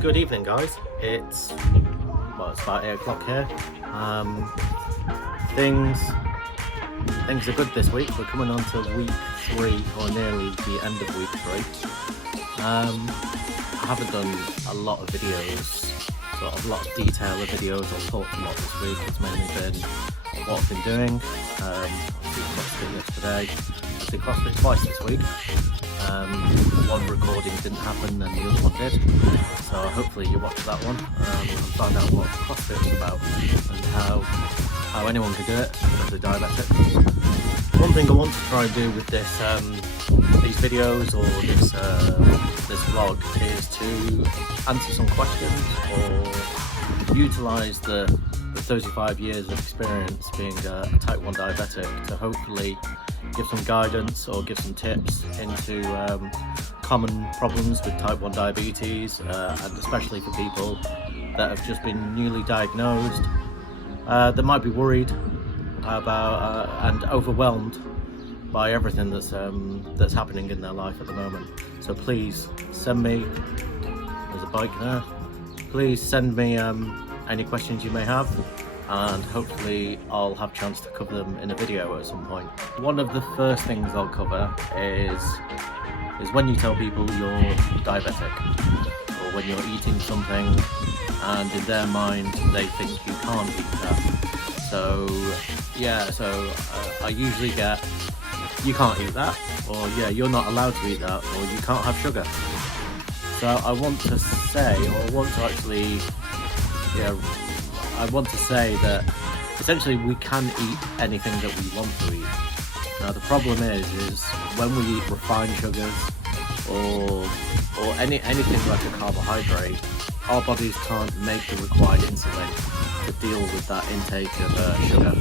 Good evening, guys. It's about 8 o'clock here. Things are good this week. We're coming on to week 3, or nearly the end of week 3. I haven't done a lot of videos, sort of a lot of detail of videos or talked a lot this week. It's mainly been what I've been doing. I did CrossFit yesterday. I did CrossFit twice this week. One recording didn't happen and the other one did, so hopefully you watch that one and find out what CrossFit is about and how anyone can do it as a diabetic. One thing I want to try and do with this these videos or this vlog is to answer some questions or utilise the 35 years of experience being a type 1 diabetic to hopefully give some guidance or give some tips into common problems with type 1 diabetes, and especially for people that have just been newly diagnosed, that might be worried about and overwhelmed by everything that's happening in their life at the moment. So please send me, there's a bike there, please send me any questions you may have, and hopefully I'll have a chance to cover them in a video at some point. One of the first things I'll cover is when you tell people you're diabetic, or when you're eating something and in their mind they think you can't eat that. So yeah, I usually get, you can't eat that, or yeah, you're not allowed to eat that, or you can't have sugar. So I want to say, or I want to actually, I want to say that essentially we can eat anything that we want to eat. Now the problem is when we eat refined sugars or anything like a carbohydrate, our bodies can't make the required insulin to deal with that intake of sugar.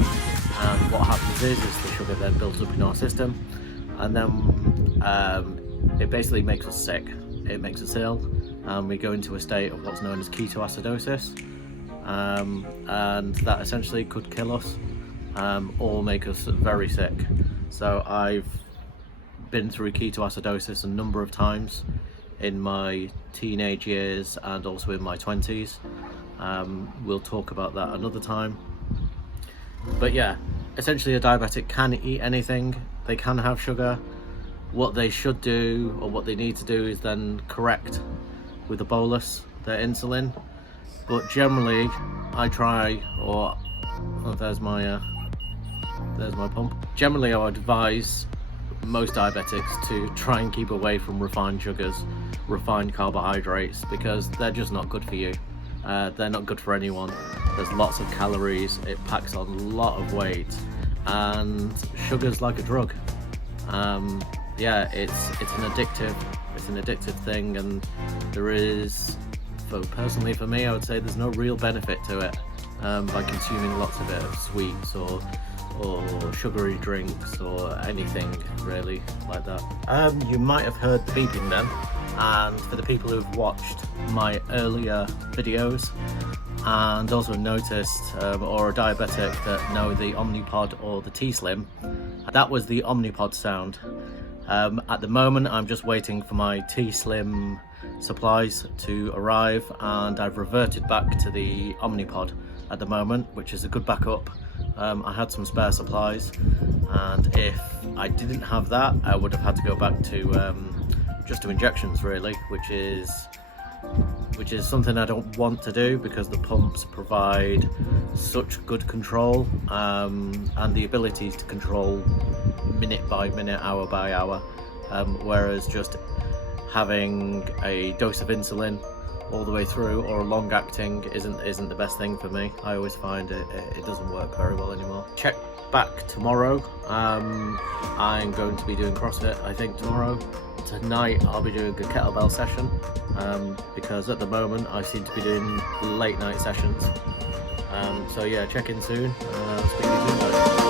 And what happens is the sugar then builds up in our system, and then it basically makes us sick. It makes us ill, and we go into a state of what's known as ketoacidosis. And that essentially could kill us or make us very sick. So I've been through ketoacidosis a number of times in my teenage years and also in my 20s. We'll talk about that another time. But yeah, essentially a diabetic can eat anything, they can have sugar. What they should do, or what they need to do, is then correct with a bolus their insulin. But generally, I try, there's my pump. Generally, I would advise most diabetics to try and keep away from refined sugars, refined carbohydrates, because they're just not good for you. They're not good for anyone. There's lots of calories, it packs on a lot of weight, and sugar's like a drug. Yeah, it's an addictive thing, and there is, personally for me, I would say there's no real benefit to it by consuming lots of it, sweets or sugary drinks or anything really like that. You might have heard the beeping then, and for the people who've watched my earlier videos and also noticed or are diabetic that know the Omnipod or the T-Slim, that was the Omnipod sound. At the moment I'm just waiting for my T-Slim supplies to arrive, and I've reverted back to the Omnipod at the moment, which is a good backup. I had some spare supplies, and if I didn't have that, I would have had to go back to just to injections really, which is something I don't want to do, because the pumps provide such good control and the ability to control minute by minute, hour by hour, whereas just having a dose of insulin all the way through, or a long acting, isn't the best thing for me. I always find it doesn't work very well anymore. Check back tomorrow. I'm going to be doing CrossFit, I think, tomorrow. Tonight I'll be doing a kettlebell session, because at the moment I seem to be doing late night sessions. So yeah, check in soon. Speak to you soon, guys.